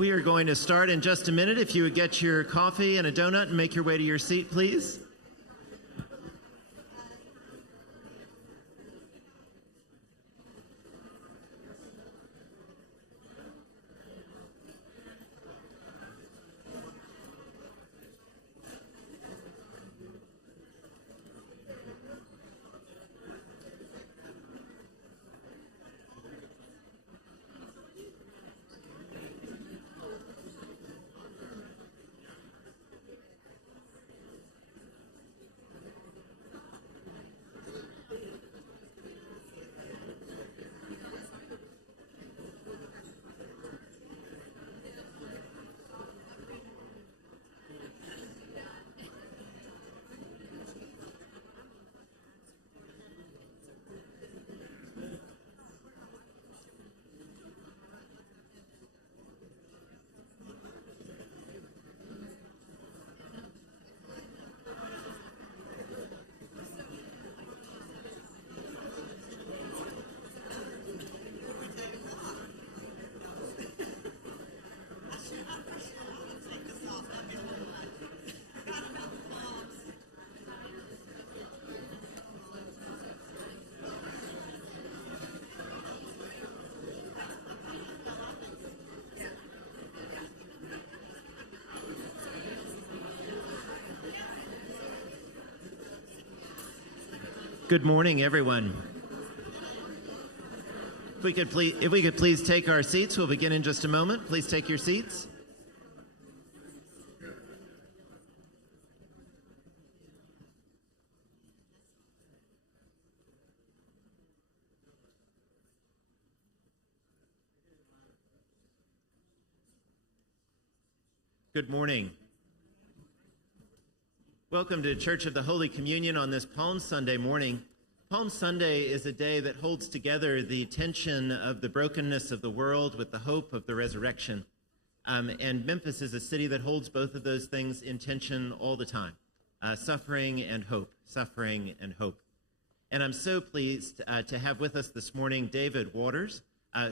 We are going to start in just a minute. If you would get your coffee and a donut and make your way to your seat, please. Good morning, everyone. If we could please take our seats, we'll begin in just a moment. Please take your seats. Good morning. Welcome to Church of the Holy Communion on this Palm Sunday morning. Palm Sunday is a day that holds together the tension of the brokenness of the world with the hope of the resurrection. And Memphis is a city that holds both of those things in tension all the time, suffering and hope, suffering and hope. And I'm so pleased to have with us this morning David Waters,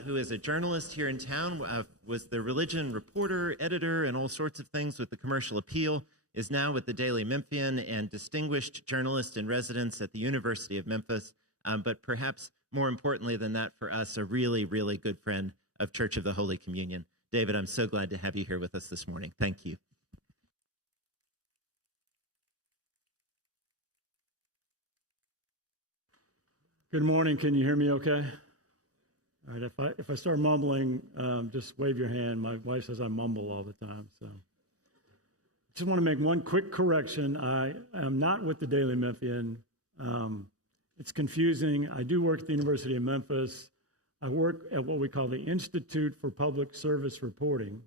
who is a journalist here in town, was the religion reporter, editor, and all sorts of things with the Commercial Appeal, is now with the Daily Memphian and distinguished journalist in residence at the University of Memphis, but perhaps more importantly than that for us, a really, really good friend of Church of the Holy Communion. David, I'm so glad to have you here with us this morning. Thank you. Good morning. Can you hear me okay? All right, if I start mumbling, just wave your hand. My wife says I mumble all the time, so. Just want to make one quick correction. I am not with the Daily Memphian. It's confusing. I do work at the University of Memphis. I work at what we call the Institute for Public Service Reporting,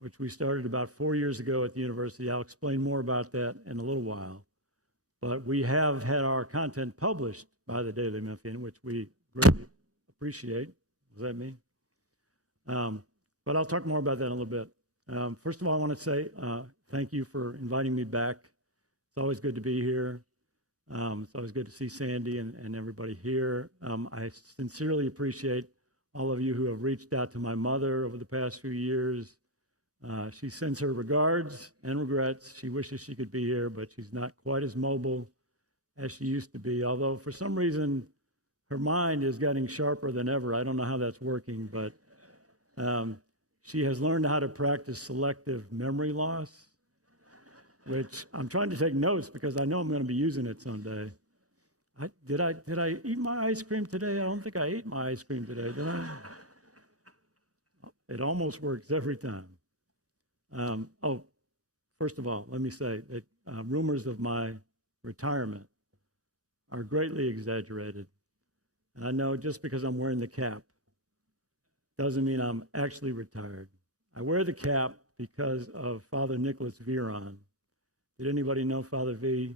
which we started about 4 years ago at the university. I'll explain more about that in a little while. But we have had our content published by the Daily Memphian, which we greatly appreciate. Does that mean? But I'll talk more about that in a little bit. First of all, I want to say thank you for inviting me back. It's always good to be here. It's always good to see Sandy and everybody here. I sincerely appreciate all of you who have reached out to my mother over the past few years. She sends her regards and regrets. She wishes she could be here, but she's not quite as mobile as she used to be, although for some reason her mind is getting sharper than ever. I don't know how that's working, but she has learned how to practice selective memory loss, which I'm trying to take notes because I know I'm going to be using it someday. Did I eat my ice cream today? I don't think I ate my ice cream today, did I? It almost works every time. First of all, let me say that rumors of my retirement are greatly exaggerated. And I know just because I'm wearing the cap doesn't mean I'm actually retired. I wear the cap because of Father Nicholas Viron. Did anybody know Father V?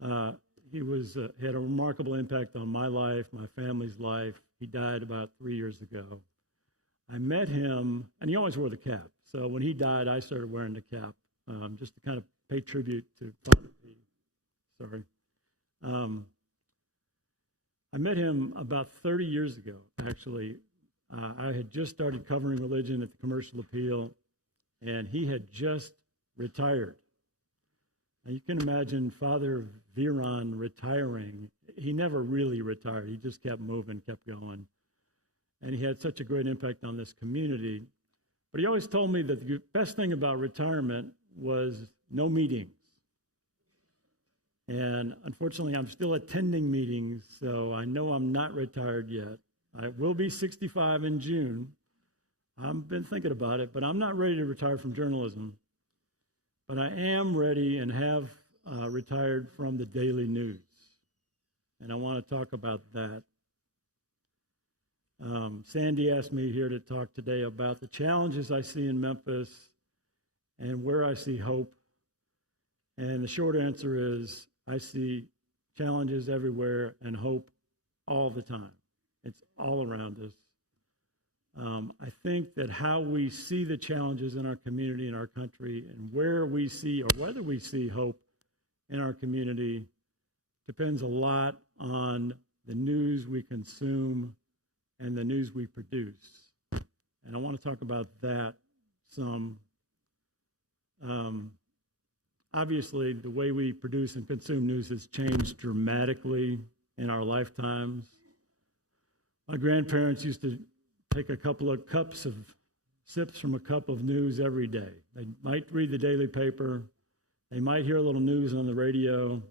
He had a remarkable impact on my life, my family's life. He died about 3 years ago. I met him, and he always wore the cap. So when he died, I started wearing the cap, just to kind of pay tribute to Father V. Sorry. I met him about 30 years ago, actually. I had just started covering religion at the Commercial Appeal, and he had just retired. Now you can imagine Father Viron retiring. He never really retired. He just kept moving, kept going. And he had such a great impact on this community. But he always told me that the best thing about retirement was no meetings. And unfortunately, I'm still attending meetings, so I know I'm not retired yet. I will be 65 in June. I've been thinking about it, but I'm not ready to retire from journalism. But I am ready and have retired from the daily news. And I want to talk about that. Sandy asked me here to talk today about the challenges I see in Memphis and where I see hope. And the short answer is I see challenges everywhere and hope all the time. It's all around us. I think that how we see the challenges in our community, in our country, and where we see or whether we see hope in our community depends a lot on the news we consume and the news we produce. And I want to talk about that some. Obviously, the way we produce and consume news has changed dramatically in our lifetimes. My grandparents used to take a couple of sips from a cup of news every day. They might read the daily paper. They might hear a little news on the radio.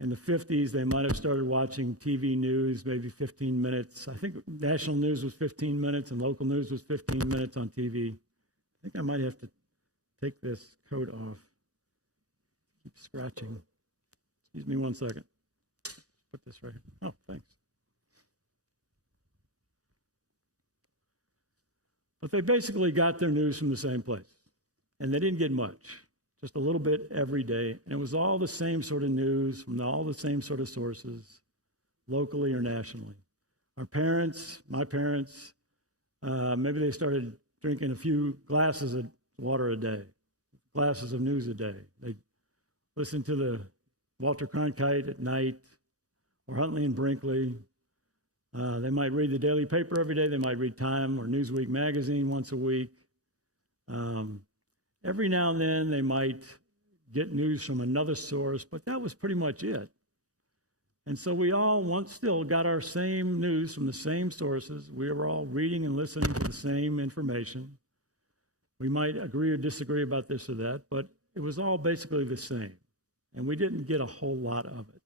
In the 50s, they might have started watching TV news, maybe 15 minutes. I think national news was 15 minutes and local news was 15 minutes on TV. I think I might have to take this coat off. Keep scratching. Excuse me one second. Put this right here. Oh, thanks. But they basically got their news from the same place. And they didn't get much, just a little bit every day. And it was all the same sort of news from all the same sort of sources, locally or nationally. Our parents, my parents, maybe they started drinking a few glasses of water a day, glasses of news a day. They listened to the Walter Cronkite at night or Huntley and Brinkley. They might read the daily paper every day. They might read Time or Newsweek magazine once a week. Every now and then they might get news from another source, but that was pretty much it. And so we all still got our same news from the same sources. We were all reading and listening to the same information. We might agree or disagree about this or that, but it was all basically the same. And we didn't get a whole lot of it.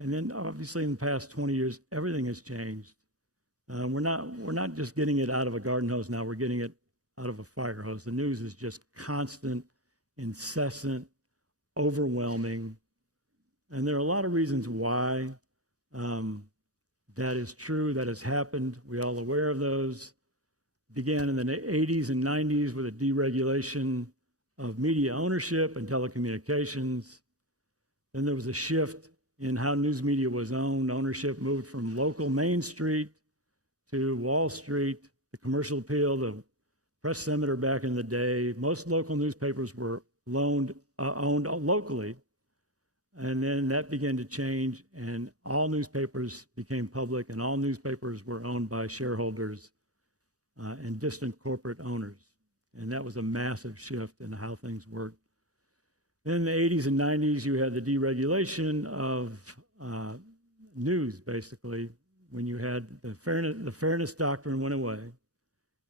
And then obviously in the past 20 years, everything has changed. We're not just getting it out of a garden hose now, we're getting it out of a fire hose. The news is just constant, incessant, overwhelming. And there are a lot of reasons why that is true, that has happened. We're all aware of those. Began in the 80s and 90s with a deregulation of media ownership and telecommunications. Then there was a shift in how news media was owned. Ownership moved from local Main Street to Wall Street, the Commercial Appeal, the Press Senator back in the day. Most local newspapers were owned locally, and then that began to change, and all newspapers became public, and all newspapers were owned by shareholders and distant corporate owners. And that was a massive shift in how things worked. Then in the 80s and 90s, you had the deregulation of news, basically, when you had the fairness doctrine went away.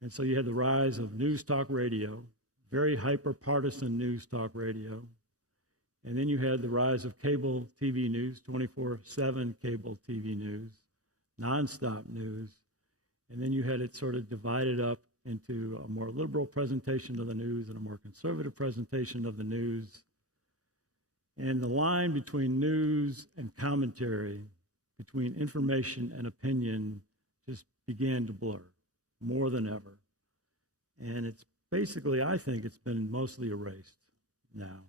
And so you had the rise of news talk radio, very hyper-partisan news talk radio. And then you had the rise of cable TV news, 24/7 cable TV news, nonstop news. And then you had it sort of divided up into a more liberal presentation of the news and a more conservative presentation of the news. And the line between news and commentary, between information and opinion, just began to blur more than ever. And it's basically, I think it's been mostly erased now.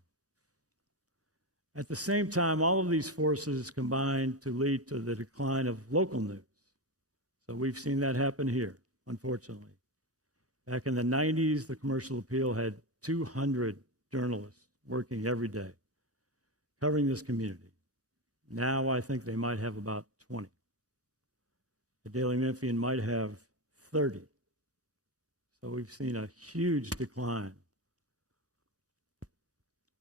At the same time, all of these forces combined to lead to the decline of local news. So we've seen that happen here, unfortunately. Back in the 90s, the Commercial Appeal had 200 journalists working every day, covering this community. Now I think they might have about 20. The Daily Memphian might have 30. So we've seen a huge decline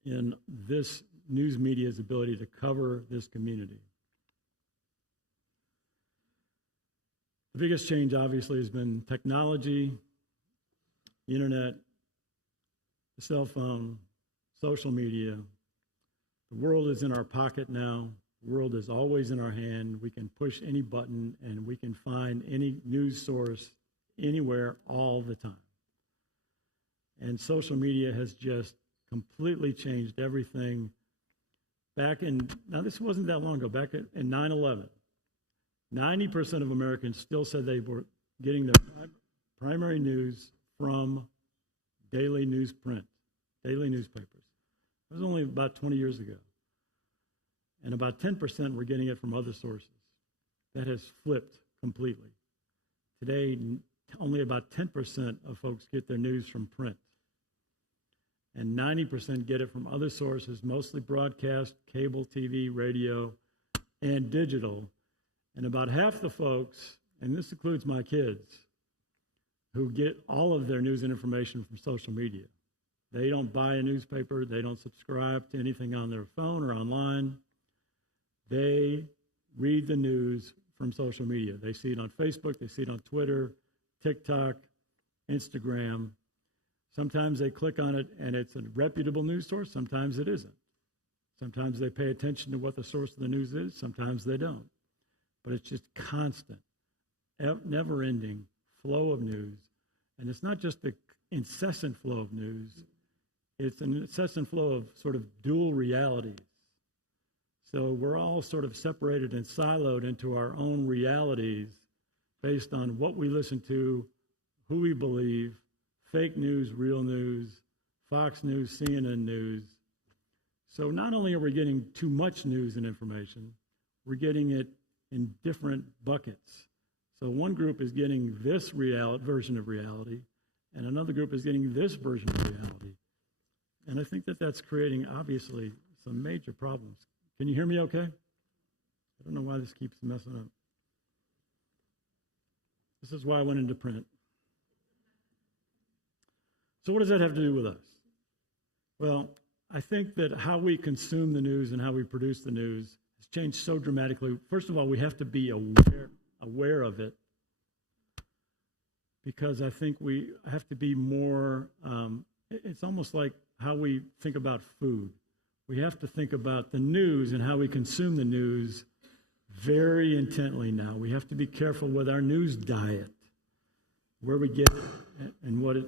in this news media's ability to cover this community. The biggest change, obviously, has been technology, the internet, the cell phone, social media. The world is in our pocket now. The world is always in our hand. We can push any button and we can find any news source anywhere all the time. And social media has just completely changed everything. Now this wasn't that long ago, back in 9/11, 90% of Americans still said they were getting their primary news from daily newsprint, daily newspapers. That was only about 20 years ago. And about 10% were getting it from other sources. That has flipped completely. Today, only about 10% of folks get their news from print. And 90% get it from other sources, mostly broadcast, cable TV, radio, and digital. And about half the folks, and this includes my kids, who get all of their news and information from social media. They don't buy a newspaper. They don't subscribe to anything on their phone or online. They read the news from social media. They see it on Facebook. They see it on Twitter, TikTok, Instagram. Sometimes they click on it and it's a reputable news source. Sometimes it isn't. Sometimes they pay attention to what the source of the news is. Sometimes they don't. But it's just constant, never-ending flow of news. And it's not just the incessant flow of news. It's an incessant flow of sort of dual realities. So we're all sort of separated and siloed into our own realities based on what we listen to, who we believe, fake news, real news, Fox News, CNN News. So not only are we getting too much news and information, we're getting it in different buckets. So one group is getting this version of reality, and another group is getting this version of reality. And I think that that's creating, obviously, some major problems. Can you hear me okay? I don't know why this keeps messing up. This is why I went into print. So what does that have to do with us? Well, I think that how we consume the news and how we produce the news has changed so dramatically. First of all, we have to be aware of it, because I think we have to be more, it's almost like how we think about food. We have to think about the news and how we consume the news very intently now. We have to be careful with our news diet, where we get it and what it.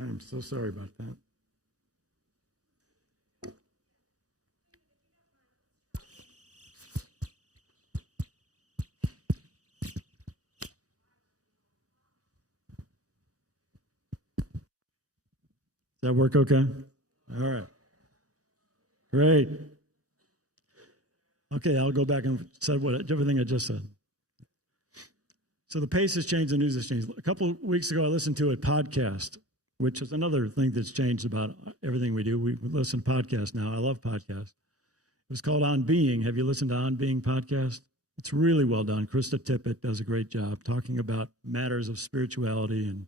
I'm so sorry about that. Does that work okay? All right. Great. Okay, I'll go back and say everything I just said. So the pace has changed, the news has changed. A couple of weeks ago, I listened to a podcast, which is another thing that's changed about everything we do. We listen to podcasts now. I love podcasts. It was called On Being. Have you listened to On Being podcast? It's really well done. Krista Tippett does a great job talking about matters of spirituality and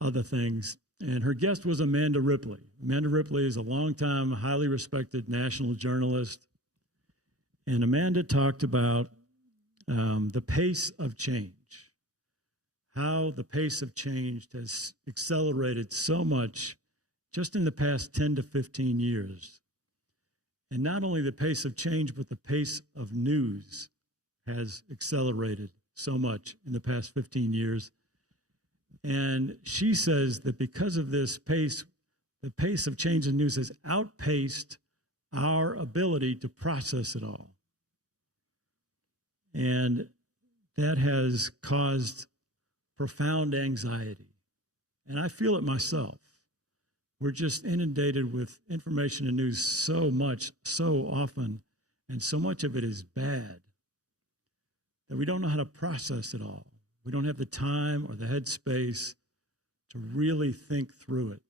other things. And her guest was Amanda Ripley. Amanda Ripley is a longtime, highly respected national journalist. And Amanda talked about the pace of change, how the pace of change has accelerated so much just in the past 10 to 15 years. And not only the pace of change, but the pace of news has accelerated so much in the past 15 years. And she says that because of this pace, the pace of change in news has outpaced our ability to process it all. And that has caused profound anxiety. And I feel it myself. We're just inundated with information and news so much, so often, and so much of it is bad that we don't know how to process it all. We don't have the time or the headspace to really think through it.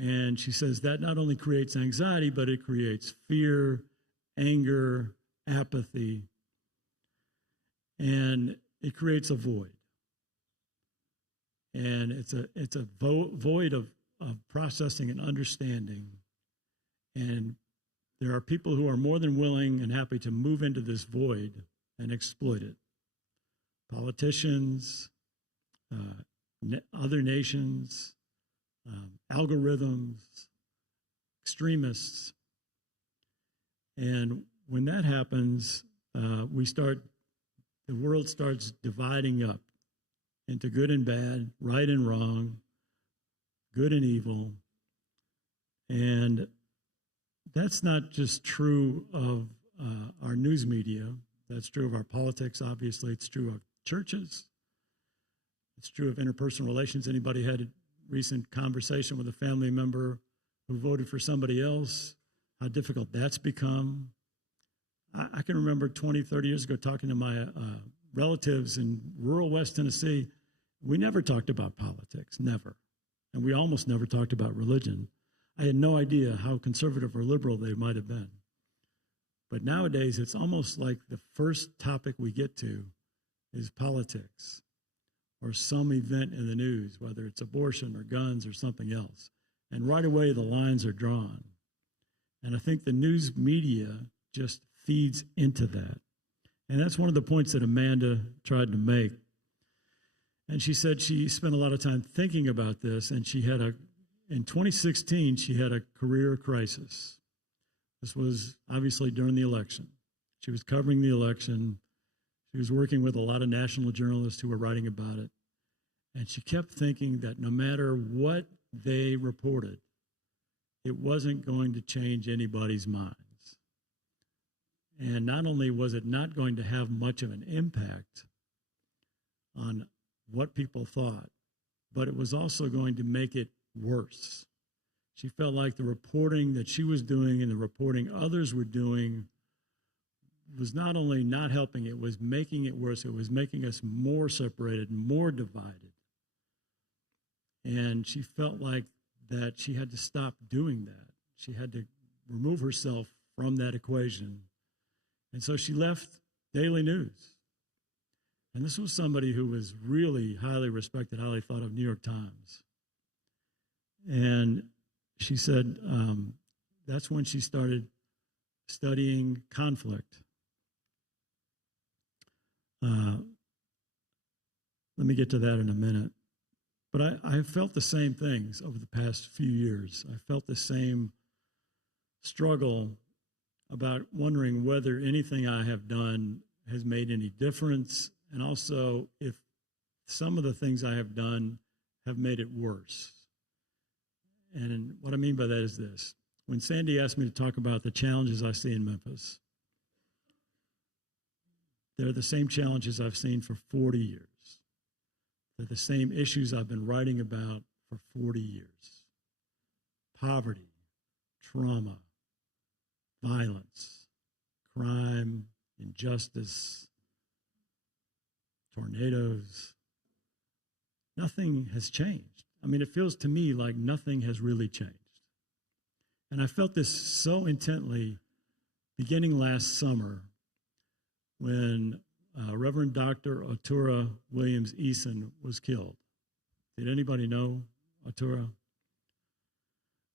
And she says that not only creates anxiety, but it creates fear, anger, apathy, and it creates a void. and it's a void of processing and understanding. And there are people who are more than willing and happy to move into this void and exploit it. Politicians, other nations, algorithms, extremists. And when that happens, the world starts dividing up into good and bad, right and wrong, good and evil. And that's not just true of our news media. That's true of our politics, obviously. It's true of churches. It's true of interpersonal relations. Anybody had a recent conversation with a family member who voted for somebody else? How difficult that's become. I can remember 20, 30 years ago talking to my relatives in rural West Tennessee. We never talked about politics, never. And we almost never talked about religion. I had no idea how conservative or liberal they might have been. But nowadays, it's almost like the first topic we get to is politics or some event in the news, whether it's abortion or guns or something else. And right away, the lines are drawn. And I think the news media just feeds into that. And that's one of the points that Amanda tried to make. And she said she spent a lot of time thinking about this, and in 2016, she had a career crisis. This was obviously during the election. She was covering the election. She was working with a lot of national journalists who were writing about it. And she kept thinking that no matter what they reported, it wasn't going to change anybody's minds. And not only was it not going to have much of an impact on what people thought, but it was also going to make it worse. She felt like the reporting that she was doing and the reporting others were doing was not only not helping, it was making it worse. It was making us more separated, more divided. And she felt like that she had to stop doing that. She had to remove herself from that equation. And so she left daily news. And this was somebody who was really highly respected, highly thought of, New York Times. And she said that's when she started studying conflict. Let me get to that in a minute. But I felt the same things over the past few years. I felt the same struggle about wondering whether anything I have done has made any difference, and also if some of the things I have done have made it worse. And what I mean by that is this. When Sandy asked me to talk about the challenges I see in Memphis, they're the same challenges I've seen for 40 years. They're the same issues I've been writing about for 40 years. Poverty, trauma, violence, crime, injustice, tornadoes. Nothing has changed. I mean, it feels to me like nothing has really changed. And I felt this so intently beginning last summer when Reverend Dr. Otura Williams Eason was killed. Did anybody know Otura?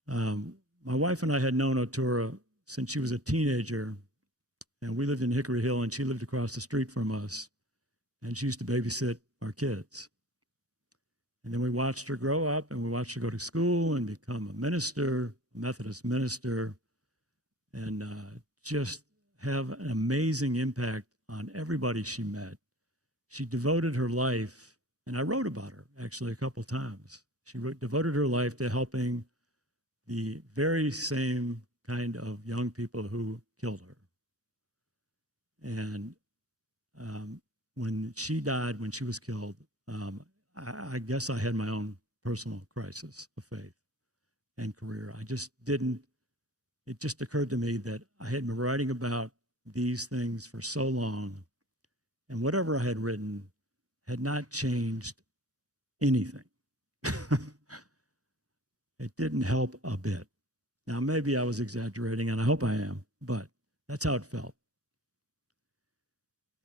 My wife and I had known Otura since she was a teenager, and we lived in Hickory Hill, and she lived across the street from us, and she used to babysit our kids. And then we watched her grow up, and we watched her go to school and become a minister, a Methodist minister, and just have an amazing impact on everybody she met. She devoted her life, and I wrote about her actually a couple times. She devoted her life to helping the very same kind of young people who killed her. And when she died, when she was killed, I guess I had my own personal crisis of faith and career. It just occurred to me that I had been writing about these things for so long, and whatever I had written had not changed anything. It didn't help a bit. Now, maybe I was exaggerating, and I hope I am, but that's how it felt.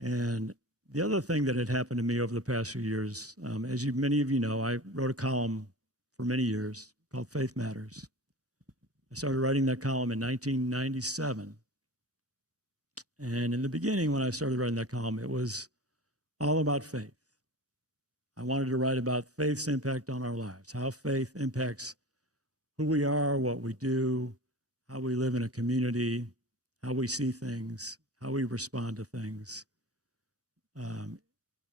And The other thing that had happened to me over the past few years, as many of you know, I wrote a column for many years called Faith Matters. I started writing that column in 1997. And in the beginning, when I started writing that column, it was all about faith. I wanted to write about faith's impact on our lives, how faith impacts who we are, what we do, how we live in a community, how we see things, how we respond to things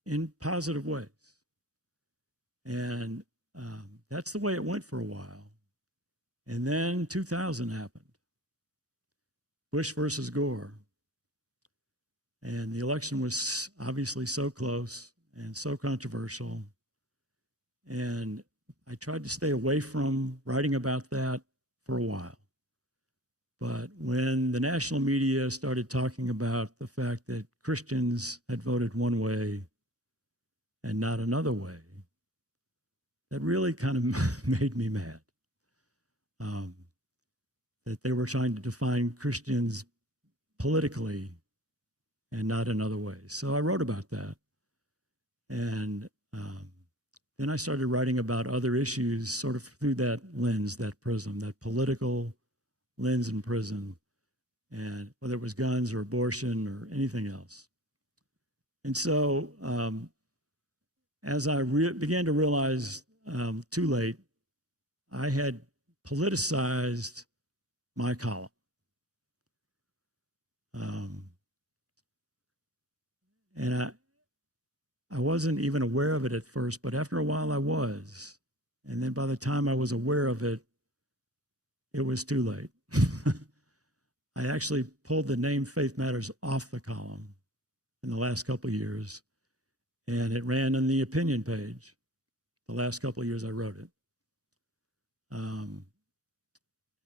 in positive ways. And that's the way it went for a while. And then 2000 happened. Bush versus Gore. And the election was obviously so close and so controversial. And I tried to stay away from writing about that for a while. But when the national media started talking about the fact that Christians had voted one way and not another way, that really kind of made me mad. That they were trying to define Christians politically and not in other ways. So I wrote about that. And then I started writing about other issues sort of through that lens, that prism, that political lens and prism, and whether it was guns or abortion or anything else. And so as I began to realize too late, I had politicized my column. And I wasn't even aware of it at first, but after a while I was. And then by the time I was aware of it, it was too late. I actually pulled the name Faith Matters off the column in the last couple of years, and it ran on the opinion page the last couple of years I wrote it.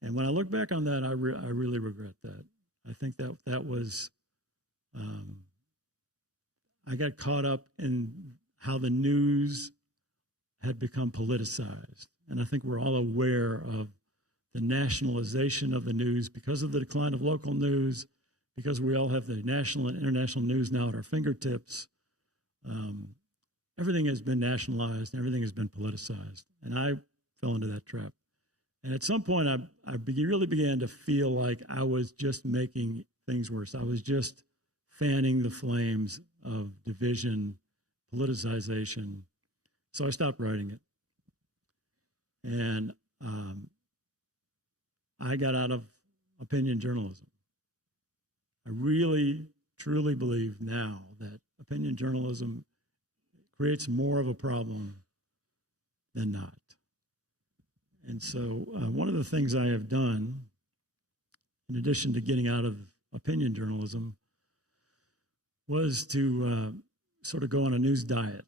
And when I look back on that, I really regret that. I think that was, I got caught up in how the news had become politicized. And I think we're all aware of the nationalization of the news because of the decline of local news, because we all have the national and international news now at our fingertips. Everything has been nationalized, and everything has been politicized. And I fell into that trap. And at some point, I really began to feel like I was just making things worse. I was just fanning the flames of division, politicization. So I stopped writing it. And I got out of opinion journalism. I really, truly believe now that opinion journalism creates more of a problem than not. And so one of the things I have done, in addition to getting out of opinion journalism, was to sort of go on a news diet.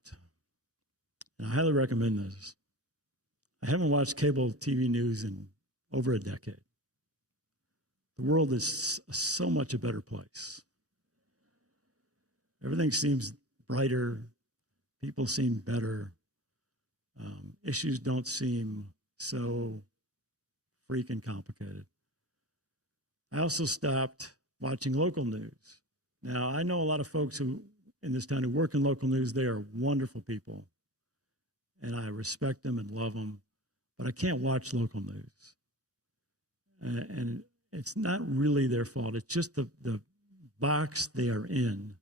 And I highly recommend this. I haven't watched cable TV news in over a decade. The world is so much a better place. Everything seems brighter. People seem better. Issues don't seem so freaking complicated. I also stopped watching local news. Now, I know a lot of folks who in this town who work in local news. They are wonderful people, and I respect them and love them, but I can't watch local news. And it's not really their fault. It's just the box they are in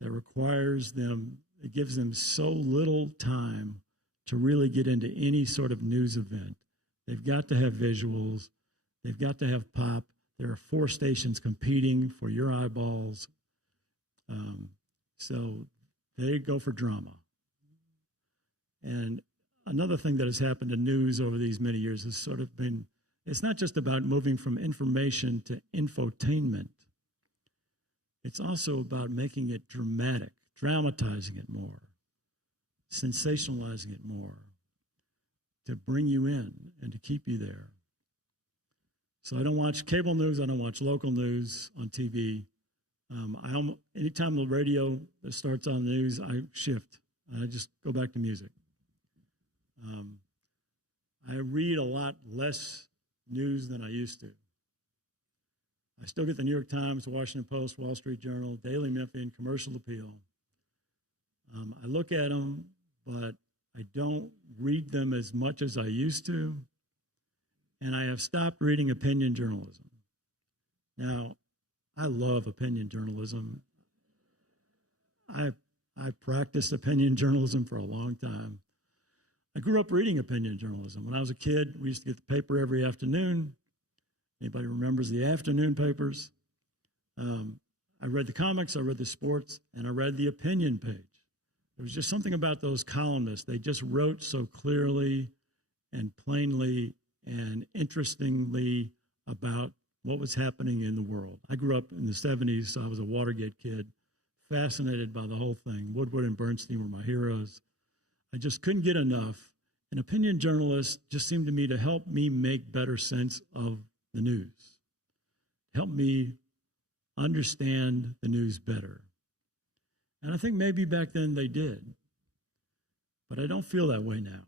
that requires them, it gives them so little time to really get into any sort of news event. They've got to have visuals. They've got to have pop. There are 4 stations competing for your eyeballs. So they go for drama. And another thing that has happened to news over these many years has sort of been, it's not just about moving from information to infotainment. It's also about making it dramatic, dramatizing it more, sensationalizing it more, to bring you in and to keep you there. So I don't watch cable news. I don't watch local news on TV. Anytime the radio starts on the news, I shift. I just go back to music. I read a lot less news than I used to. I still get the New York Times, Washington Post, Wall Street Journal, Daily Memphian, Commercial Appeal. I look at them, but I don't read them as much as I used to. And I have stopped reading opinion journalism. Now, I love opinion journalism. I practiced opinion journalism for a long time. I grew up reading opinion journalism. When I was a kid, we used to get the paper every afternoon. Anybody remembers the afternoon papers? I read the comics, I read the sports, and I read the opinion page. There was just something about those columnists. They just wrote so clearly and plainly and interestingly about what was happening in the world. I grew up in the 70s, so I was a Watergate kid, fascinated by the whole thing. Woodward and Bernstein were my heroes. I just couldn't get enough. And opinion journalists just seemed to me to help me make better sense of the news, help me understand the news better. And I think maybe back then they did, but I don't feel that way now.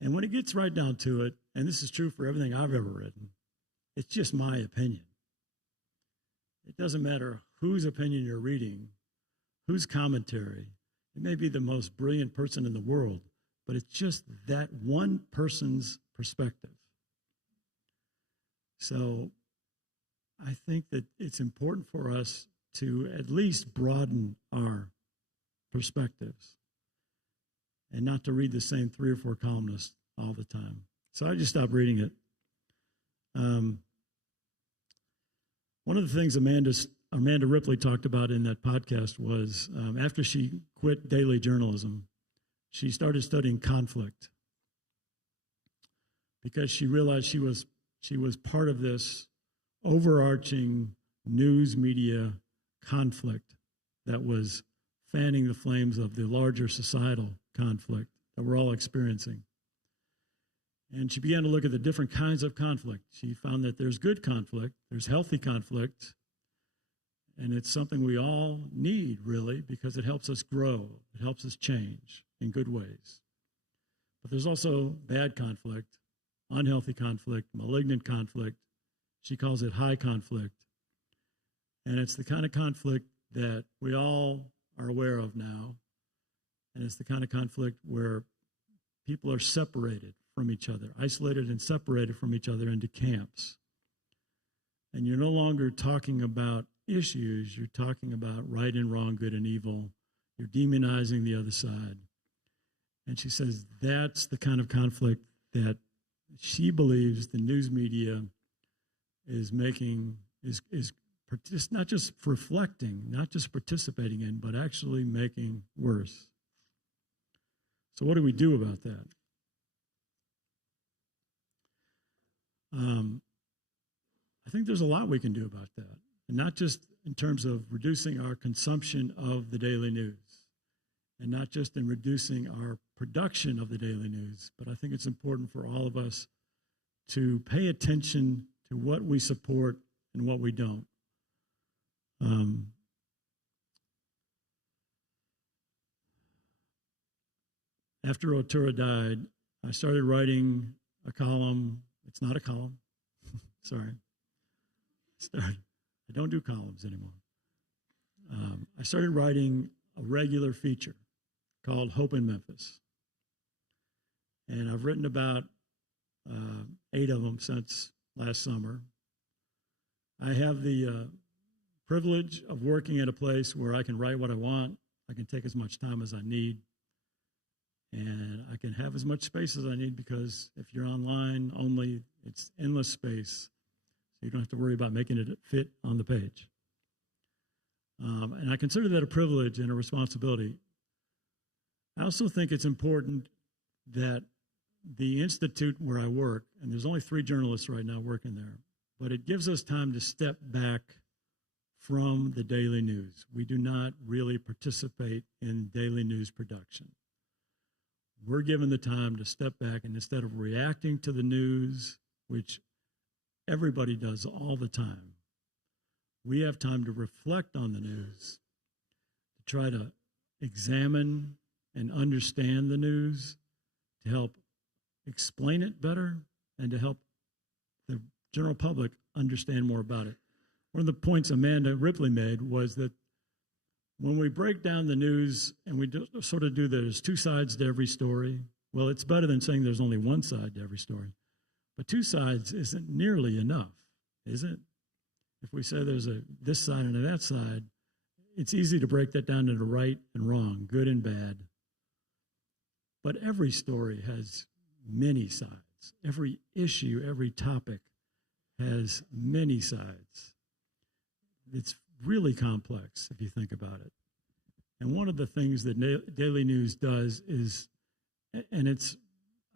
And when it gets right down to it, and this is true for everything I've ever written, it's just my opinion. It doesn't matter whose opinion you're reading, whose commentary. It may be the most brilliant person in the world, but it's just that one person's perspective. So I think that it's important for us to at least broaden our perspectives and not to read the same 3 or 4 columnists all the time. So I just stopped reading it. One of the things Amanda Ripley talked about in that podcast was after she quit daily journalism, she started studying conflict because she realized she was part of this overarching news media conflict that was fanning the flames of the larger societal conflict that we're all experiencing. And she began to look at the different kinds of conflict. She found that there's good conflict, there's healthy conflict, and it's something we all need, really, because it helps us grow, it helps us change in good ways. But there's also bad conflict, unhealthy conflict, malignant conflict. She calls it high conflict. And it's the kind of conflict that we all are aware of now. And it's the kind of conflict where people are separated from each other, isolated and separated from each other into camps. And you're no longer talking about issues, you're talking about right and wrong, good and evil. You're demonizing the other side. And she says that's the kind of conflict that she believes the news media is making, is not just reflecting, not just participating in, but actually making worse. So what do we do about that? I think there's a lot we can do about that, and not just in terms of reducing our consumption of the daily news, and not just in reducing our production of the daily news, but I think it's important for all of us to pay attention to what we support and what we don't. After Otura died, I started writing a column. It's not a column. Sorry. I don't do columns anymore. I started writing a regular feature called Hope in Memphis. And I've written about 8 of them since last summer. I have the privilege of working at a place where I can write what I want. I can take as much time as I need. And I can have as much space as I need because if you're online only, it's endless space. So you don't have to worry about making it fit on the page. And I consider that a privilege and a responsibility. I also think it's important that the institute where I work, and there's only 3 journalists right now working there, but it gives us time to step back from the daily news. We do not really participate in daily news production. We're given the time to step back, and instead of reacting to the news, which everybody does all the time, we have time to reflect on the news, to try to examine and understand the news, to help explain it better, and to help the general public understand more about it. One of the points Amanda Ripley made was that when we break down the news and we sort of do there's two sides to every story, well, it's better than saying there's only one side to every story. But two sides isn't nearly enough, is it? If we say there's this side and that side, it's easy to break that down into right and wrong, good and bad. But every story has many sides. Every issue, every topic has many sides. It's really complex if you think about it. And one of the things that daily news does is, and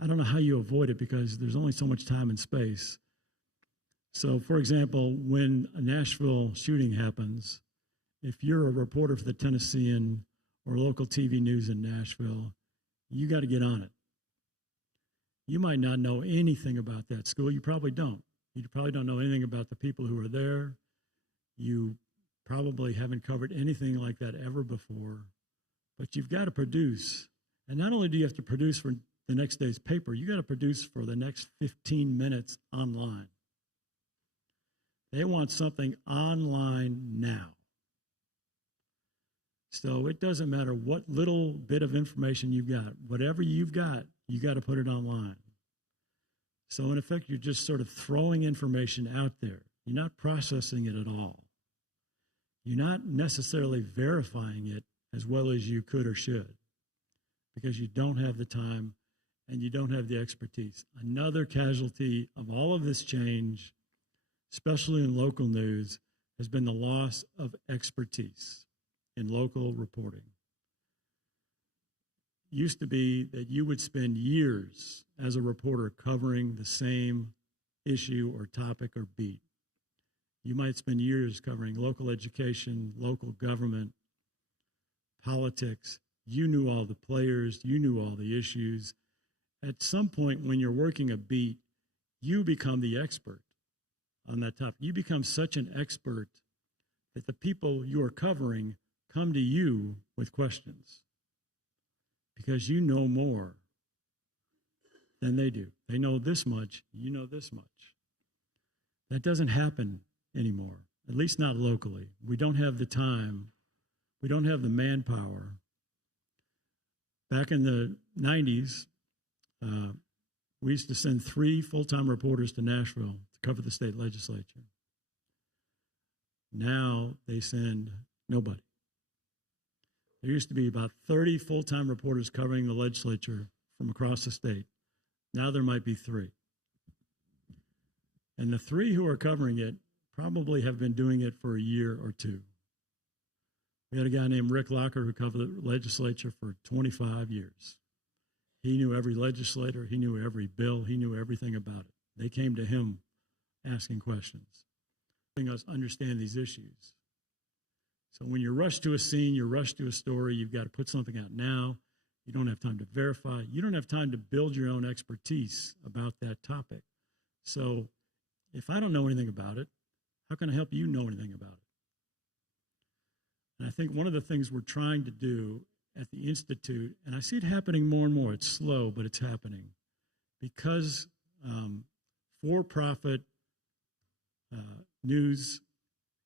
I don't know how you avoid it because there's only so much time and space. So, for example, when a Nashville shooting happens, if you're a reporter for the Tennessean or local TV news in Nashville, you got to get on it. You might not know anything about that school. You probably don't. You probably don't know anything about the people who are there. You probably haven't covered anything like that ever before. But you've got to produce. And not only do you have to produce for the next day's paper, you got to produce for the next 15 minutes online. They want something online now. So it doesn't matter what little bit of information you've got. Whatever you've got, you got to put it online. So in effect, you're just sort of throwing information out there. You're not processing it at all. You're not necessarily verifying it as well as you could or should because you don't have the time and you don't have the expertise. Another casualty of all of this change, especially in local news, has been the loss of expertise in local reporting. It used to be that you would spend years as a reporter covering the same issue or topic or beat. You might spend years covering local education, local government, politics. You knew all the players, you knew all the issues. At some point when you're working a beat, you become the expert on that topic. You become such an expert that the people you are covering come to you with questions because you know more than they do. They know this much, you know this much. That doesn't happen anymore, at least not locally. We don't have the time. We don't have the manpower. Back in the 90s, we used to send 3 full-time reporters to Nashville to cover the state legislature. Now they send nobody. There used to be about 30 full-time reporters covering the legislature from across the state. Now there might be 3. And the 3 who are covering it probably have been doing it for a year or 2. We had a guy named Rick Locker who covered the legislature for 25 years. He knew every legislator, he knew every bill, he knew everything about it. They came to him asking questions, helping us understand these issues. So when you're rushed to a scene, you're rushed to a story, you've got to put something out now. You don't have time to verify. You don't have time to build your own expertise about that topic. So if I don't know anything about it, how can I help you know anything about it? And I think one of the things we're trying to do at the Institute, and I see it happening more and more, it's slow, but it's happening, because for-profit news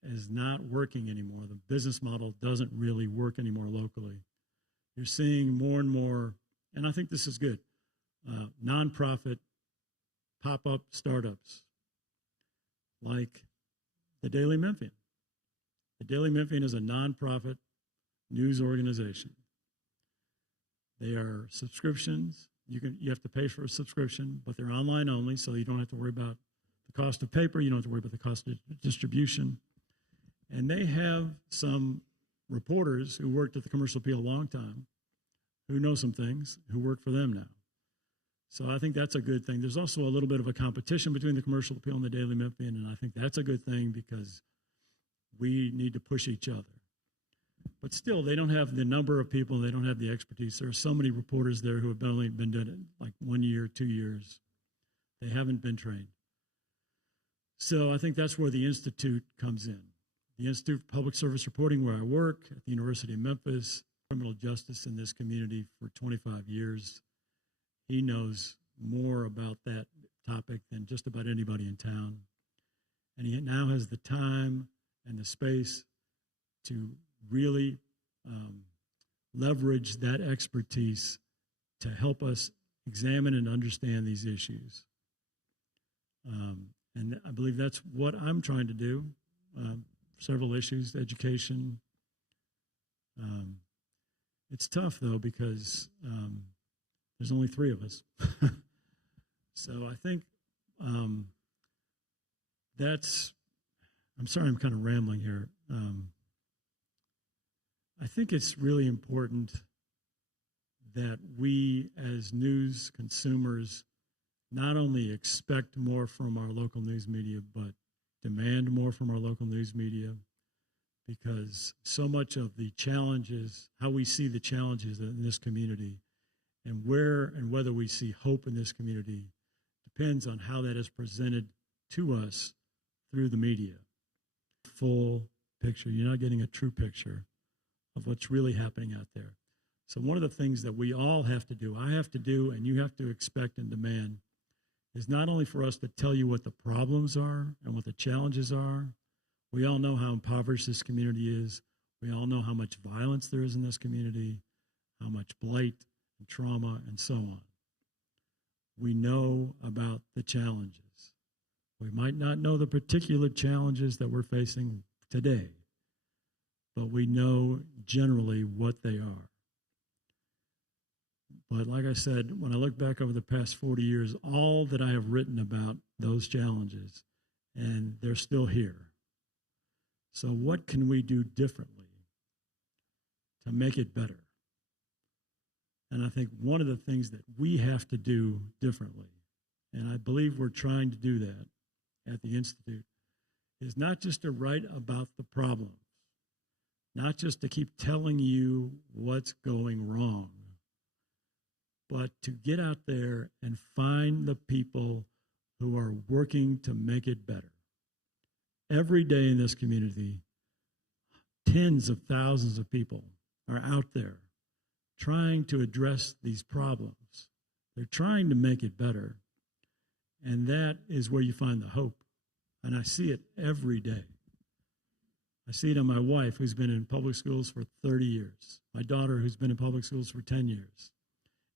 is not working anymore. The business model doesn't really work anymore locally. You're seeing more and more, and I think this is good, nonprofit pop-up startups like the Daily Memphian. The Daily Memphian is a nonprofit news organization. They are subscriptions. You have to pay for a subscription, but they're online only, so you don't have to worry about the cost of paper. You don't have to worry about the cost of distribution. And they have some reporters who worked at the Commercial Appeal a long time, who know some things, who work for them now. So I think that's a good thing. There's also a little bit of a competition between the Commercial Appeal and the Daily Memphian, and I think that's a good thing because we need to push each other. But still, they don't have the number of people, they don't have the expertise. There are so many reporters there who have only been doing it like 1 year, 2 years. They haven't been trained. So I think that's where the Institute comes in. The Institute for Public Service Reporting, where I work at the University of Memphis, criminal justice in this community for 25 years. He knows more about that topic than just about anybody in town. And he now has the time and the space to really leverage that expertise to help us examine and understand these issues. And I believe that's what I'm trying to do. Several issues, education. It's tough, though, because there's only 3 of us. So I think I'm sorry I'm kind of rambling here. I think it's really important that we as news consumers not only expect more from our local news media, but demand more from our local news media, because so much of the challenges, how we see the challenges in this community and where and whether we see hope in this community depends on how that is presented to us through the media. Full picture. You're not getting a true picture of what's really happening out there. So one of the things that we all have to do, I have to do, and you have to expect and demand, is not only for us to tell you what the problems are and what the challenges are. We all know how impoverished this community is. We all know how much violence there is in this community, how much blight and trauma and so on. We know about the challenges. We might not know the particular challenges that we're facing today, but we know generally what they are. But like I said, when I look back over the past 40 years, all that I have written about those challenges, and they're still here. So what can we do differently to make it better? And I think one of the things that we have to do differently, and I believe we're trying to do that at the Institute, is not just to write about the problems, not just to keep telling you what's going wrong, but to get out there and find the people who are working to make it better. Every day in this community, tens of thousands of people are out there trying to address these problems. They're trying to make it better. And that is where you find the hope. And I see it every day. I see it in my wife, who's been in public schools for 30 years. My daughter, who's been in public schools for 10 years.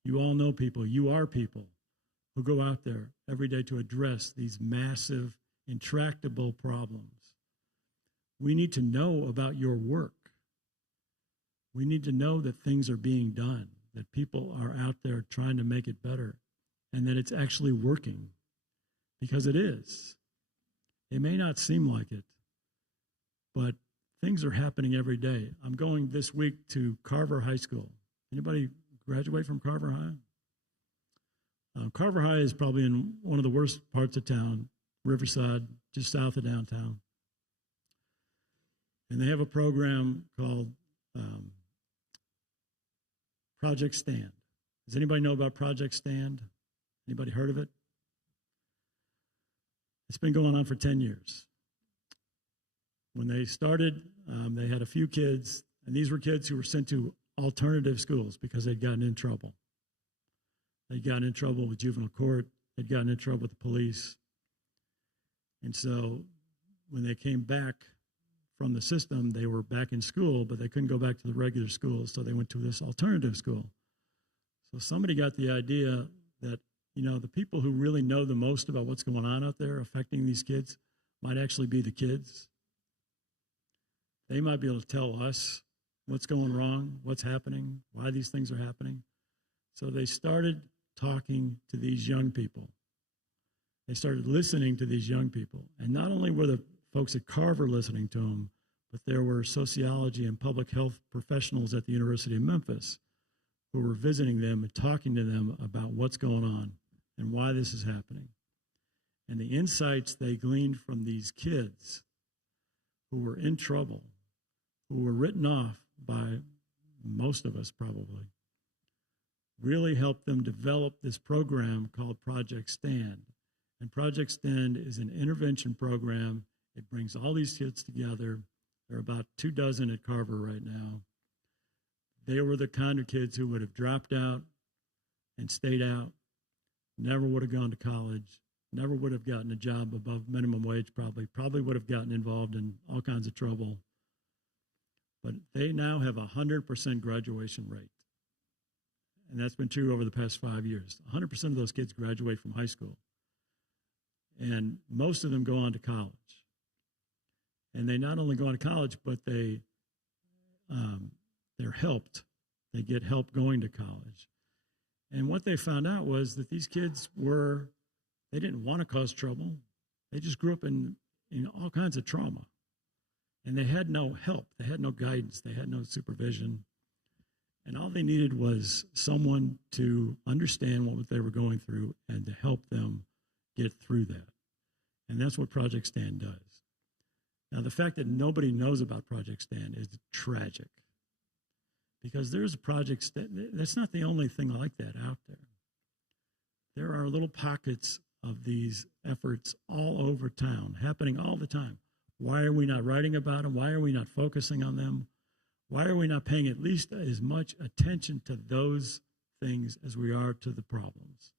You all know people, you are people who go out there every day to address these massive, intractable problems. We need to know about your work. We need to know that things are being done, that people are out there trying to make it better, and that it's actually working, because it is. It may not seem like it, but things are happening every day. I'm going this week to Carver High School. Anybody graduate from Carver High? Carver High is probably in one of the worst parts of town, Riverside, just south of downtown. And they have a program called Project Stand. Does anybody know about Project Stand? Anybody heard of it? It's been going on for 10 years. When they started, they had a few kids, and these were kids who were sent to alternative schools because they'd gotten in trouble. They'd gotten in trouble with juvenile court. They'd gotten in trouble with the police. And so when they came back from the system, they were back in school, but they couldn't go back to the regular schools, so they went to this alternative school. So somebody got the idea that, you know, the people who really know the most about what's going on out there affecting these kids might actually be the kids. They might be able to tell us what's going wrong, what's happening, why these things are happening. So they started talking to these young people. They started listening to these young people. And not only were the folks at Carver listening to them, but there were sociology and public health professionals at the University of Memphis who were visiting them and talking to them about what's going on and why this is happening. And the insights they gleaned from these kids who were in trouble, who were written off by most of us probably, really helped them develop this program called Project Stand. And Project Stand is an intervention program. It brings all these kids together. There are about 24 at Carver right now. They were the kind of kids who would have dropped out and stayed out, never would have gone to college, never would have gotten a job above minimum wage probably would have gotten involved in all kinds of trouble. but they now have a 100% graduation rate. And that's been true over the past 5 years. 100% of those kids graduate from high school. And most of them go on to college. And they not only go on to college, but they're helped. They get help going to college. And what they found out was that these kids they didn't want to cause trouble. They just grew up in all kinds of trauma. And they had no help. They had no guidance. They had no supervision. And all they needed was someone to understand what they were going through and to help them get through that. And that's what Project Stand does. Now, the fact that nobody knows about Project Stand is tragic, because there's a Project Stand. That's not the only thing like that out there. There are little pockets of these efforts all over town, happening all the time. Why are we not writing about them? Why are we not focusing on them? Why are we not paying at least as much attention to those things as we are to the problems?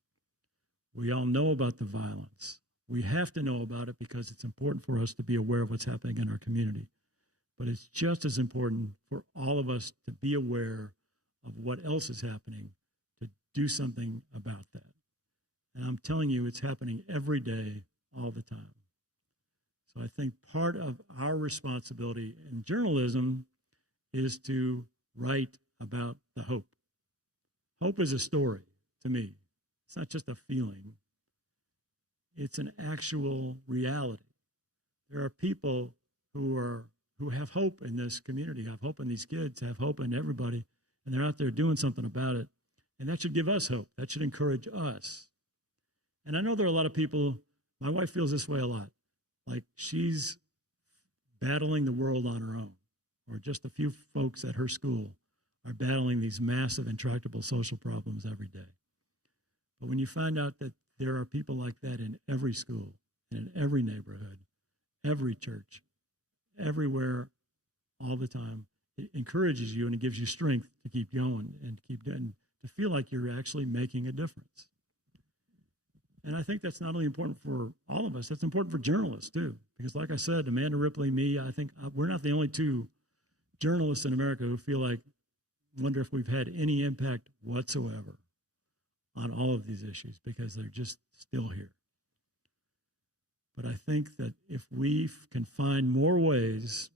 We all know about the violence. We have to know about it because it's important for us to be aware of what's happening in our community. But it's just as important for all of us to be aware of what else is happening, to do something about that. And I'm telling you, it's happening every day, all the time. So I think part of our responsibility in journalism is to write about the hope. Hope is a story to me. It's not just a feeling. It's an actual reality. There are people who have hope in this community, have hope in these kids, have hope in everybody, and they're out there doing something about it. And that should give us hope. That should encourage us. And I know there are a lot of people, my wife feels this way a lot, like she's battling the world on her own, or just a few folks at her school are battling these massive, intractable social problems every day. But when you find out that there are people like that in every school, and in every neighborhood, every church, everywhere, all the time, it encourages you and it gives you strength to keep going and to feel like you're actually making a difference. And I think that's not only important for all of us, that's important for journalists too. Because like I said, Amanda Ripley, me, I think we're not the only two journalists in America who feel like, wonder if we've had any impact whatsoever on all of these issues, because they're just still here. But I think that if we can find more ways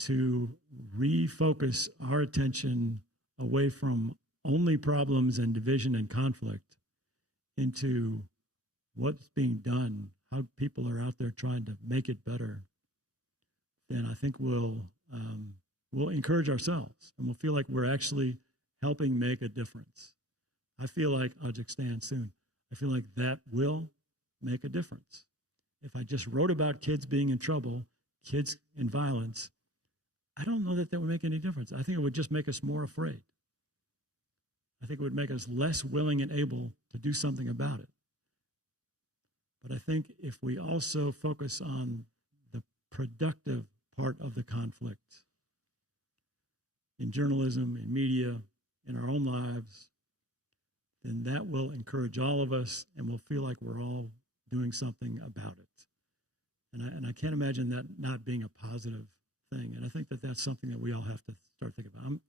to refocus our attention away from only problems and division and conflict into what's being done, how people are out there trying to make it better, then I think we'll encourage ourselves and we'll feel like we're actually helping make a difference. I feel like Project Stand soon. I feel like that will make a difference. If I just wrote about kids being in trouble, kids in violence, I don't know that would make any difference. I think it would just make us more afraid. I think it would make us less willing and able to do something about it. But I think if we also focus on the productive part of the conflict in journalism, in media, in our own lives, then that will encourage all of us and we'll feel like we're all doing something about it. And I can't imagine that not being a positive thing. And I think that that's something that we all have to start thinking about.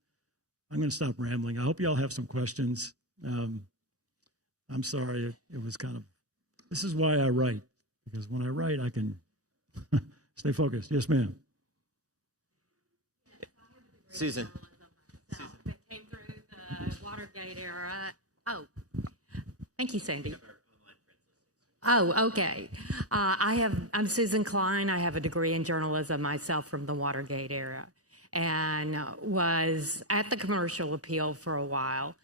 I'm going to stop rambling. I hope you all have some questions. I'm sorry, it was kind of, this is why I write, because when I write, I can stay focused. Yes, ma'am. Susan. That came through the Watergate era. Oh, thank you, Sandy. Oh, okay. I'm Susan Klein. I have a degree in journalism myself from the Watergate era, and was at the Commercial Appeal for a while.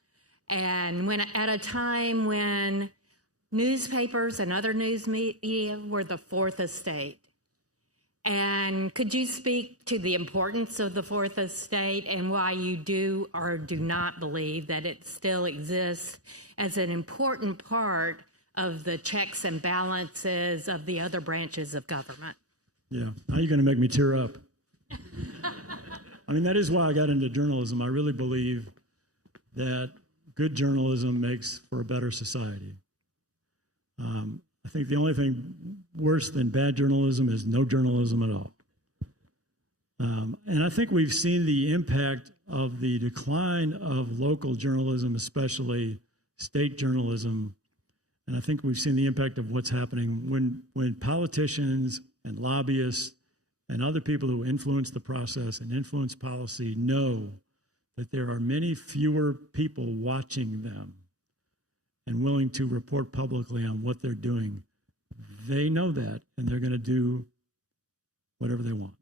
And at a time when newspapers and other news media were the fourth estate. And could you speak to the importance of the fourth estate and why you do or do not believe that it still exists as an important part of the checks and balances of the other branches of government? Yeah, now you're going to make me tear up. I mean, that is why I got into journalism. I really believe that good journalism makes for a better society. I think the only thing worse than bad journalism is no journalism at all. And I think we've seen the impact of the decline of local journalism, especially state journalism. And I think we've seen the impact of what's happening when politicians and lobbyists and other people who influence the process and influence policy know that there are many fewer people watching them and willing to report publicly on what they're doing. They know that, and they're going to do whatever they want.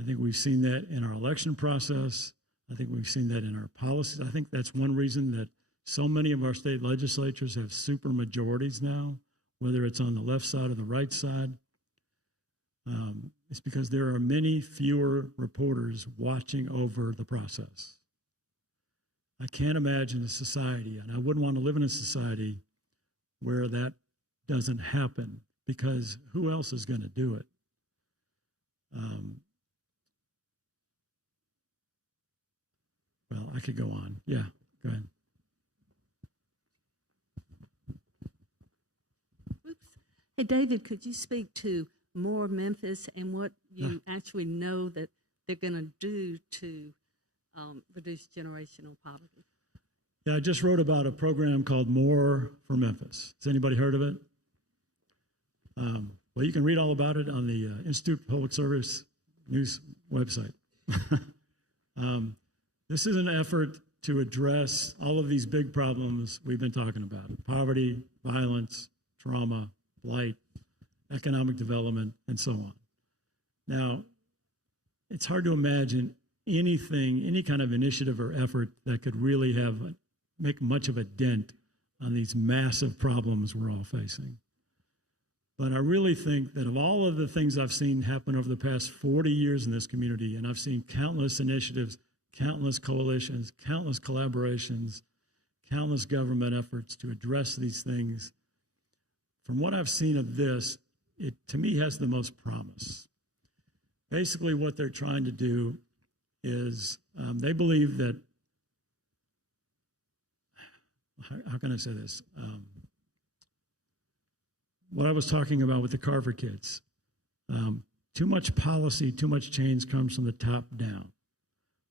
I think we've seen that in our election process. I think we've seen that in our policies. I think that's one reason that so many of our state legislatures have super majorities now, whether it's on the left side or the right side. It's because there are many fewer reporters watching over the process. I can't imagine a society, and I wouldn't want to live in a society where that doesn't happen, because who else is going to do it? Well, I could go on. Yeah, go ahead. Oops. Hey, David, could you speak to More Memphis and what you actually know that they're going to do to reduce generational poverty? Yeah, I just wrote about a program called More for Memphis. Has anybody heard of it? Well, you can read all about it on the Institute for Public Service News website. This is an effort to address all of these big problems we've been talking about: poverty, violence, trauma, blight, economic development, and so on. Now, it's hard to imagine anything, any kind of initiative or effort that could really make much of a dent on these massive problems we're all facing. But I really think that of all of the things I've seen happen over the past 40 years in this community, and I've seen countless initiatives, countless coalitions, countless collaborations, countless government efforts to address these things, from what I've seen of this, it to me has the most promise. Basically, what they're trying to do is they believe that, how can I say this? What I was talking about with the Carver kids, too much policy, too much change comes from the top down.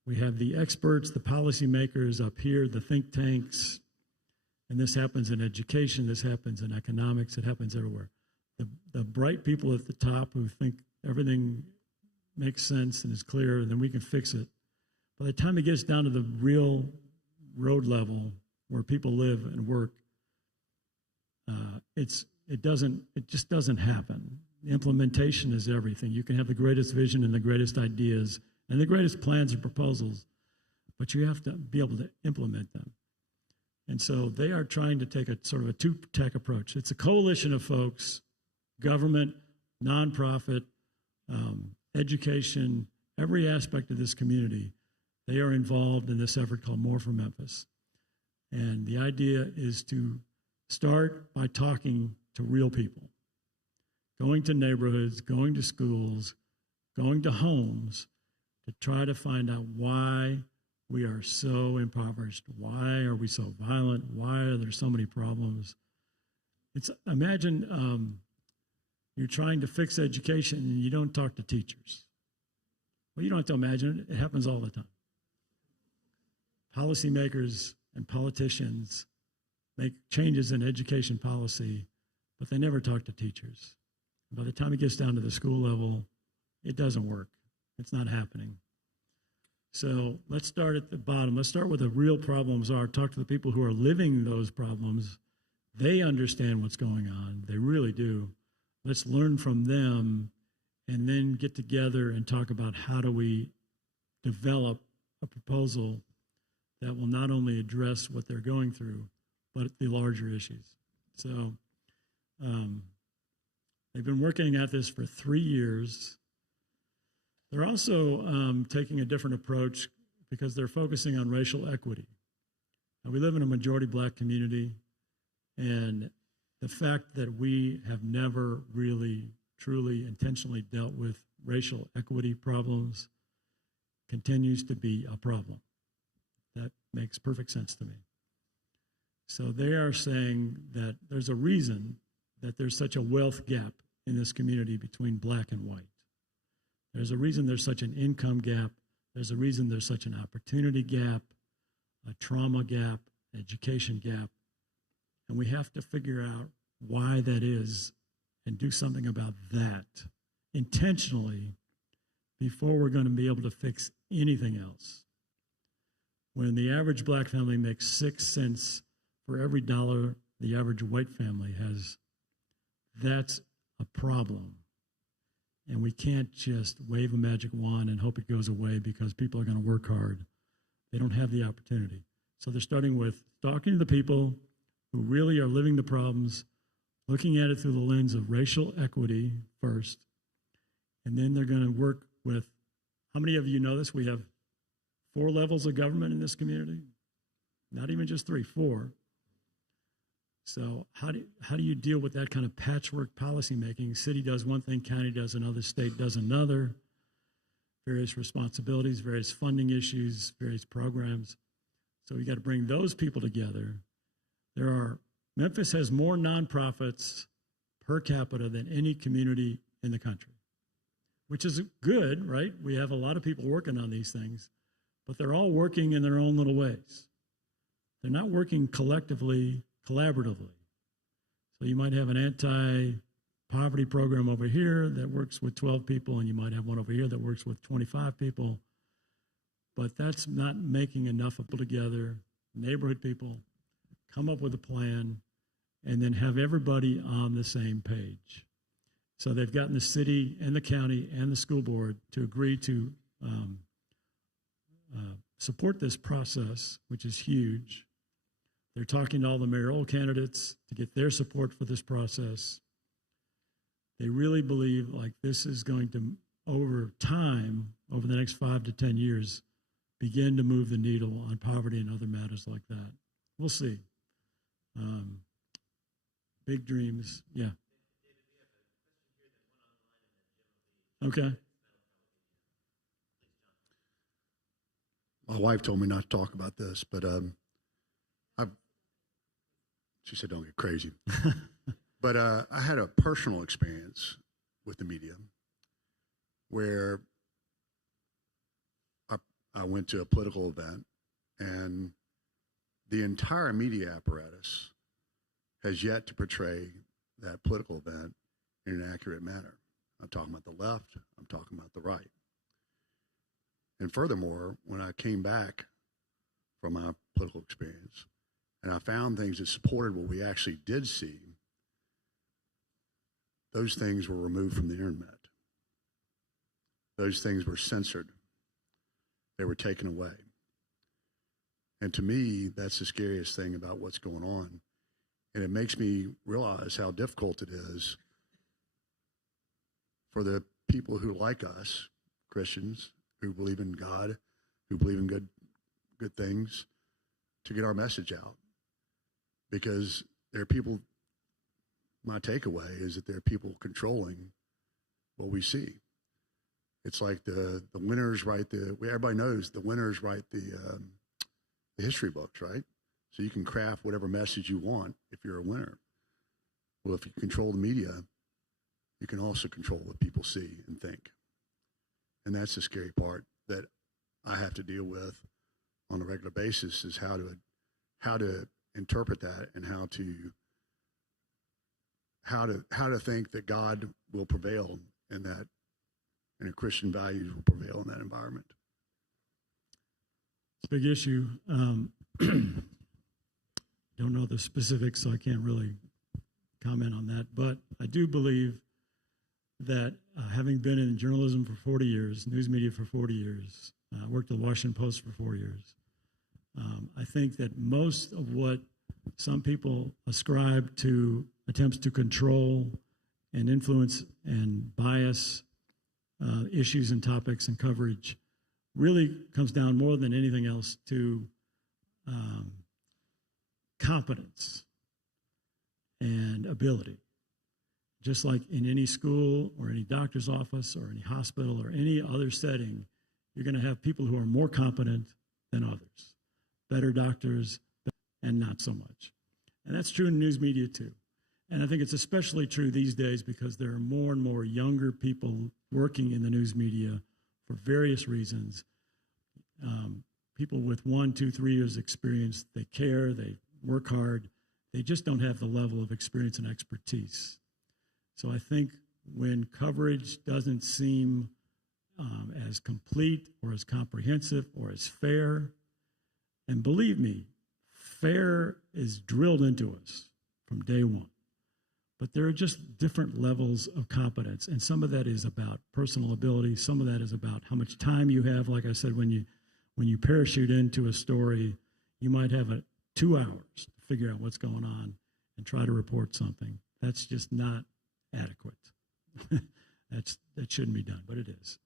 We have the experts, the policymakers up here, the think tanks, and this happens in education, this happens in economics, it happens everywhere. The bright people at the top who think everything makes sense and is clear, and then we can fix it. By the time it gets down to the real road level where people live and work, it just doesn't happen. The implementation is everything. You can have the greatest vision and the greatest ideas and the greatest plans and proposals, but you have to be able to implement them. And so they are trying to take a sort of a two-tack approach. It's a coalition of folks, government, nonprofit, education, every aspect of this community. They are involved in this effort called More for Memphis. And the idea is to start by talking to real people, going to neighborhoods, going to schools, going to homes to try to find out why we are so impoverished. Why are we so violent? Why are there so many problems? Imagine you're trying to fix education and you don't talk to teachers. Well, you don't have to imagine it. It happens all the time. Policymakers and politicians make changes in education policy, but they never talk to teachers. By the time it gets down to the school level, it doesn't work. It's not happening. So let's start at the bottom. Let's start where the real problems are. Talk to the people who are living those problems. They understand what's going on. They really do. Let's learn from them and then get together and talk about how do we develop a proposal that will not only address what they're going through, but the larger issues. So they've been working at this for 3 years. They're also taking a different approach because they're focusing on racial equity. Now, we live in a majority black community, and the fact that we have never really, truly, intentionally dealt with racial equity problems continues to be a problem. That makes perfect sense to me. So they are saying that there's a reason that there's such a wealth gap in this community between black and white. There's a reason there's such an income gap. There's a reason there's such an opportunity gap, a trauma gap, education gap. And we have to figure out why that is and do something about that intentionally before we're going to be able to fix anything else. When the average black family makes 6 cents for every dollar the average white family has, that's a problem. And we can't just wave a magic wand and hope it goes away because people are going to work hard. They don't have the opportunity. So they're starting with talking to the people who really are living the problems, looking at it through the lens of racial equity first, and then they're going to work with, how many of you know this? We have 4 levels of government in this community. Not even just 3, 4. So how do you deal with that kind of patchwork policymaking? City does one thing, county does another, state does another. Various responsibilities, various funding issues, various programs. So we got to bring those people together. Memphis has more nonprofits per capita than any community in the country, which is good, right? We have a lot of people working on these things, but they're all working in their own little ways. They're not working collectively, collaboratively. So you might have an anti-poverty program over here that works with 12 people, and you might have one over here that works with 25 people, but that's not making enough people together, neighborhood people, come up with a plan, and then have everybody on the same page. So they've gotten the city and the county and the school board to agree to support this process, which is huge. They're talking to all the mayoral candidates to get their support for this process. They really believe like this is going to, over time, over the next 5 to 10 years, begin to move the needle on poverty and other matters like that. We'll see. Big dreams, yeah. Okay. My wife told me not to talk about this, but she said don't get crazy. But I had a personal experience with the media where I went to a political event, and the entire media apparatus has yet to portray that political event in an accurate manner. I'm talking about the left, I'm talking about the right. And furthermore, when I came back from my political experience and I found things that supported what we actually did see, those things were removed from the internet. Those things were censored. They were taken away. And to me, that's the scariest thing about what's going on. And it makes me realize how difficult it is for the people who, like us, Christians, who believe in God, who believe in good things, to get our message out. Because there are people, my takeaway is that there are people controlling what we see. It's like the winners write everybody knows the winners write the history books, right? So you can craft whatever message you want if you're a winner. Well, if you control the media, you can also control what people see and think. And that's the scary part that I have to deal with on a regular basis, is how to interpret that and how to think that God will prevail in that, and Christian values will prevail in that environment. It's a big issue. Don't know the specifics, so I can't really comment on that. But I do believe that having been in journalism for 40 years, news media for 40 years, worked at the Washington Post for 4 years, I think that most of what some people ascribe to attempts to control and influence and bias issues and topics and coverage really comes down more than anything else to competence and ability. Just like in any school or any doctor's office or any hospital or any other setting, you're going to have people who are more competent than others, better doctors and not so much. And that's true in news media too. And I think it's especially true these days because there are more and more younger people working in the news media for various reasons. People with 1, 2, 3 years experience, they care, they work hard, they just don't have the level of experience and expertise. So I think when coverage doesn't seem as complete or as comprehensive or as fair, and believe me, fair is drilled into us from day one. But there are just different levels of competence, and some of that is about personal ability. Some of that is about how much time you have. Like I said, when you parachute into a story, you might have 2 hours to figure out what's going on and try to report something. That's just not adequate. That shouldn't be done, but it is.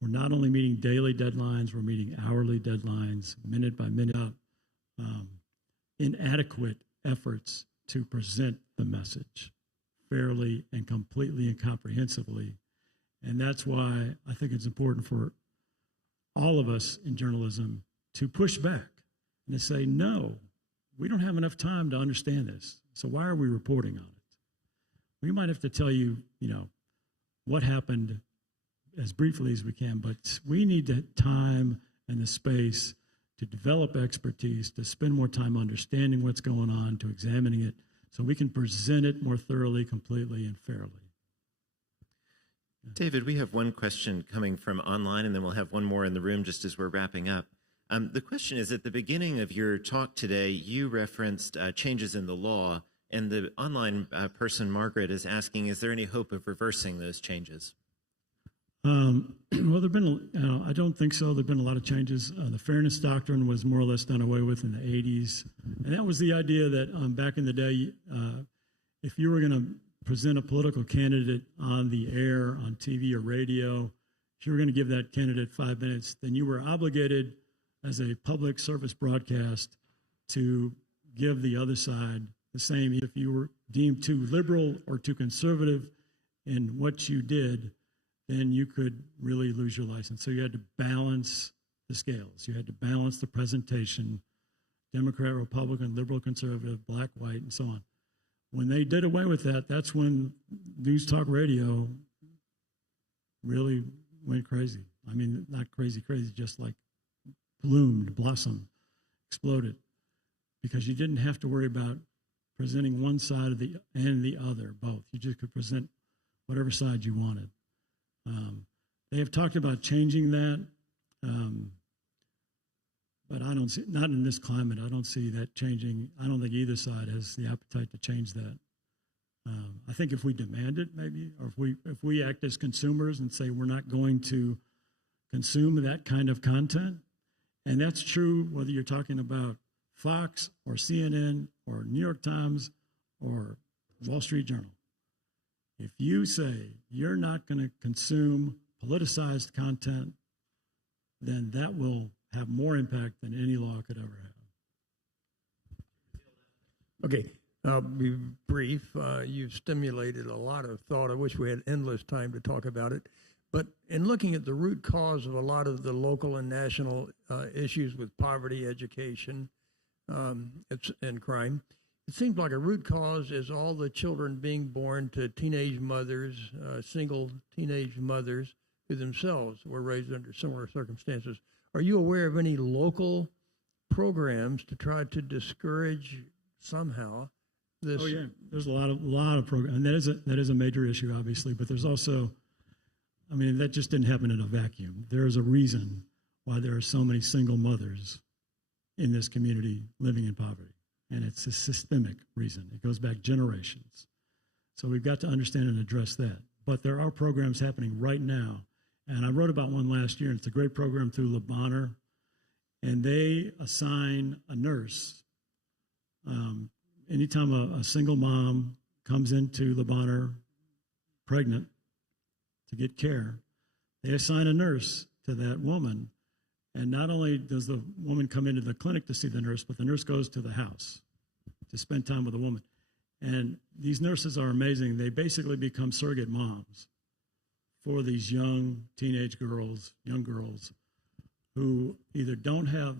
We're not only meeting daily deadlines, we're meeting hourly deadlines, minute by minute. Inadequate efforts to present the message fairly and completely and comprehensively. And that's why I think it's important for all of us in journalism to push back and to say, no, we don't have enough time to understand this. So why are we reporting on it? We might have to tell you, what happened as briefly as we can, but we need the time and the space to develop expertise, to spend more time understanding what's going on, to examining it, so we can present it more thoroughly, completely, and fairly. David, we have one question coming from online, and then we'll have one more in the room just as we're wrapping up. The question is, at the beginning of your talk today, you referenced changes in the law, and the online person, Margaret, is asking, is there any hope of reversing those changes? Well, I don't think so. There've been a lot of changes. The fairness doctrine was more or less done away with in the 80s. And that was the idea that back in the day, if you were going to present a political candidate on the air, on TV or radio, if you were going to give that candidate 5 minutes, then you were obligated as a public service broadcast to give the other side the same. If you were deemed too liberal or too conservative in what you did, then you could really lose your license. So you had to balance the scales. You had to balance the presentation, Democrat, Republican, liberal, conservative, black, white, and so on. When they did away with that, that's when news talk radio really went crazy. I mean, not crazy, just like blossomed, exploded, because you didn't have to worry about presenting one side of and the other, both. You just could present whatever side you wanted. They have talked about changing that, but I don't see, not in this climate, I don't see that changing. I don't think either side has the appetite to change that. I think if we demand it, maybe, or if we act as consumers and say we're not going to consume that kind of content, and that's true whether you're talking about Fox or CNN or New York Times or Wall Street Journal. If you say you're not going to consume politicized content, then that will have more impact than any law could ever have. Okay, I'll be brief. You've stimulated a lot of thought. I wish we had endless time to talk about it. But in looking at the root cause of a lot of the local and national issues with poverty, education, and crime, it seems like a root cause is all the children being born to teenage mothers, single teenage mothers who themselves were raised under similar circumstances. Are you aware of any local programs to try to discourage somehow this? Oh yeah, there's a lot of programs, and that is a major issue, obviously. But there's also, I mean, that just didn't happen in a vacuum. There's a reason why there are so many single mothers in this community living in poverty. And it's a systemic reason. It goes back generations. So we've got to understand and address that. But there are programs happening right now. And I wrote about one last year, and it's a great program through Le Bonheur. And they assign a nurse. Anytime a single mom comes into Le Bonheur pregnant to get care, they assign a nurse to that woman. And not only does the woman come into the clinic to see the nurse, but the nurse goes to the house to spend time with the woman. And these nurses are amazing. They basically become surrogate moms for these young teenage girls, young girls, who either don't have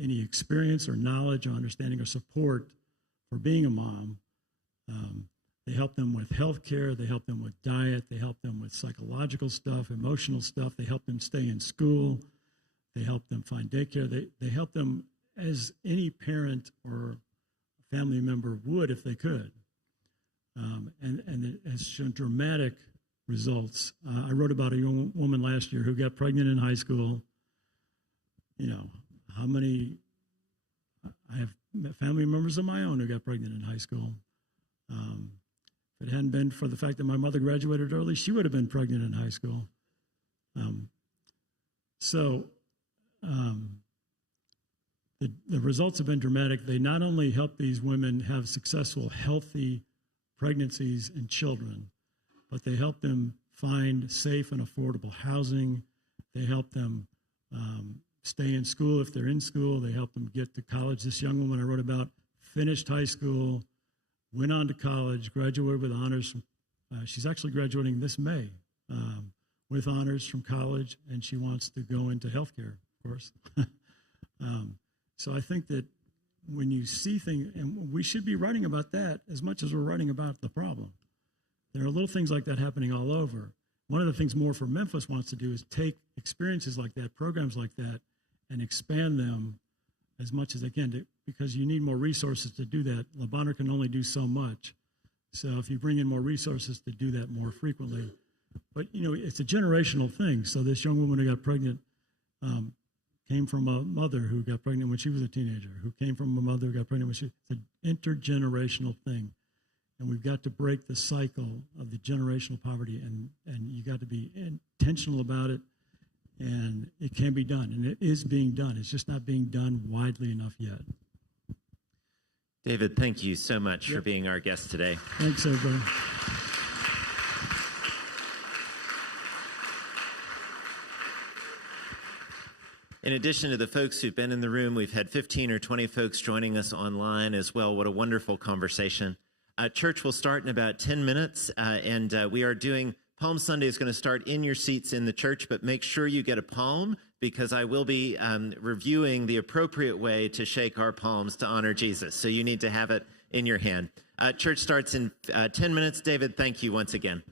any experience or knowledge or understanding or support for being a mom. They help them with health care. They help them with diet. They help them with psychological stuff, emotional stuff. They help them stay in school. They help them find daycare. They help them as any parent or family member would if they could. And it has shown dramatic results. I wrote about a young woman last year who got pregnant in high school. You know, how many, I have family members of my own who got pregnant in high school. If it hadn't been for the fact that my mother graduated early, she would have been pregnant in high school. The results have been dramatic. They not only help these women have successful, healthy pregnancies and children, but they help them find safe and affordable housing. They help them stay in school if they're in school. They help them get to college. This young woman I wrote about finished high school, went on to college, graduated with honors. She's actually graduating this May with honors from college, and she wants to go into healthcare, of course. So I think that when you see things, and we should be writing about that as much as we're writing about the problem. There are little things like that happening all over. One of the things More for Memphis wants to do is take experiences like that, programs like that, and expand them as much as they can, because you need more resources to do that. Le Bonheur can only do so much. So if you bring in more resources to do that more frequently. But, you know, it's a generational thing. So this young woman who got pregnant came from a mother who got pregnant when she was a teenager, who came from a mother who got pregnant when it's an intergenerational thing. And we've got to break the cycle of the generational poverty, and you got to be intentional about it, and it can be done, and it is being done. It's just not being done widely enough yet. David, thank you so much for being our guest today. Thanks, everybody. In addition to the folks who've been in the room, we've had 15 or 20 folks joining us online as well. What a wonderful conversation. Church will start in about 10 minutes, and we are doing Palm Sunday is going to start in your seats in the church, but make sure you get a palm, because I will be reviewing the appropriate way to shake our palms to honor Jesus. So you need to have it in your hand. Church starts in 10 minutes. David, thank you once again.